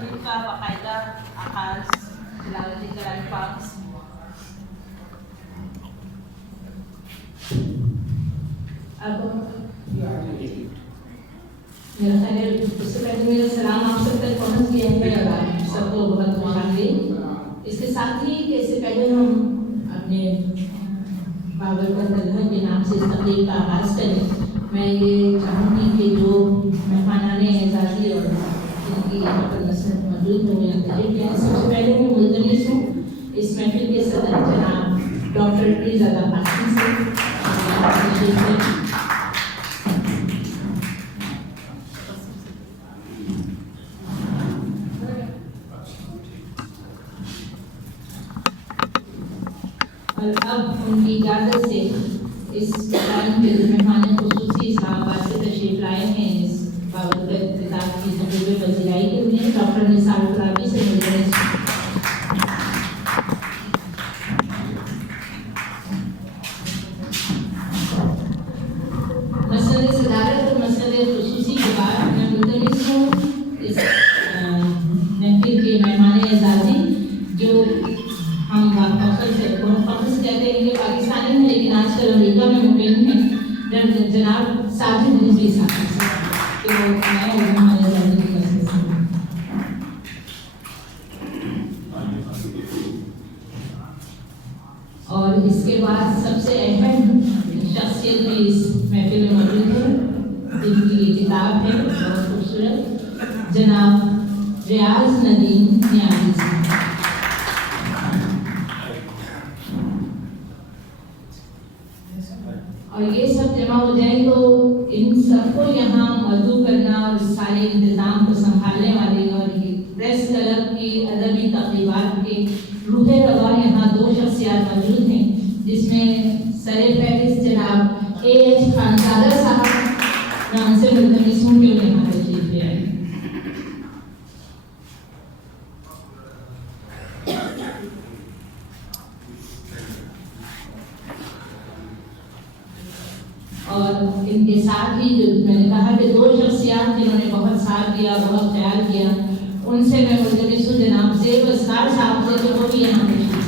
تقریب کا باقاعدہ آغاز تلاوت کلام پاک سے میرا خیال ہے اس سے پہلے میرا سلام آپ سب تک پہنچ گیا ہے اور آپ سب کو بہت خوش آمدید۔ اس کے ساتھ ہی کہ اس سے پہلے ہم اپنے بابرکت اللہ کے نام سے اس تقریب کا آغاز کریں، میں یہ چاہوں گی کہ جو مہمانان اعزازی اور جن کی یہاں پر نصرت موجود ہوں یا تقریب کے سب سے پہلے میں ملتمس ہوں اس محفل کے صدر جناب ڈاکٹر پیرزادہ سے اور اب ان کی اجازت سے اس ٹائم کے مہمان خصوصی صحابہ سے تشریف لائے ہیں اس بابرکت کتاب کی تقریب پزیرائی کے لیے ڈاکٹر سے ملتمس مسئلہ صدارت اور مسئلہ خصوصی کے بعد میں ملتمس ہوں اس محفل کے مہمان اعزازی جو ہم فخر سے فخر کہتے ہیں کہ پاکستانی ہیں لیکن آج کل امریکہ میں مقیم ہیں، جناب صاحبہ صاحب کہ وہ نئے مہمان اعزازی کی وجہ سے اور اس کے بعد سب سے اہم شخصیت بھی اس محفل میں موجود ہے جن کی یہ کتاب ہے بہت خوبصورت، جناب ریاض ندیم نیازی سے۔ اور یہ سب جمع ہو جائیں تو ان سب کو یہاں مدعو کرنا اور سارے انتظام کو سنبھالنے والی اور پریس کلب کی ادبی تقریبات کے روح رواں یہاں دو شخصیات موجود ہیں جس میں سر فہرست جناب خانزادہ صاحب، میں ان سے ملتمس ہوں کہ انہیں یہاں تشریف لے آئیں۔ اور ان کے ساتھ ہی جو میں نے کہا کہ دو شخصیات جنہوں نے بہت ساتھ دیا، بہت خیال کیا، ان سے میں ملتمس ہوں جناب صاحب سے کہ وہ بھی یہاں تشریف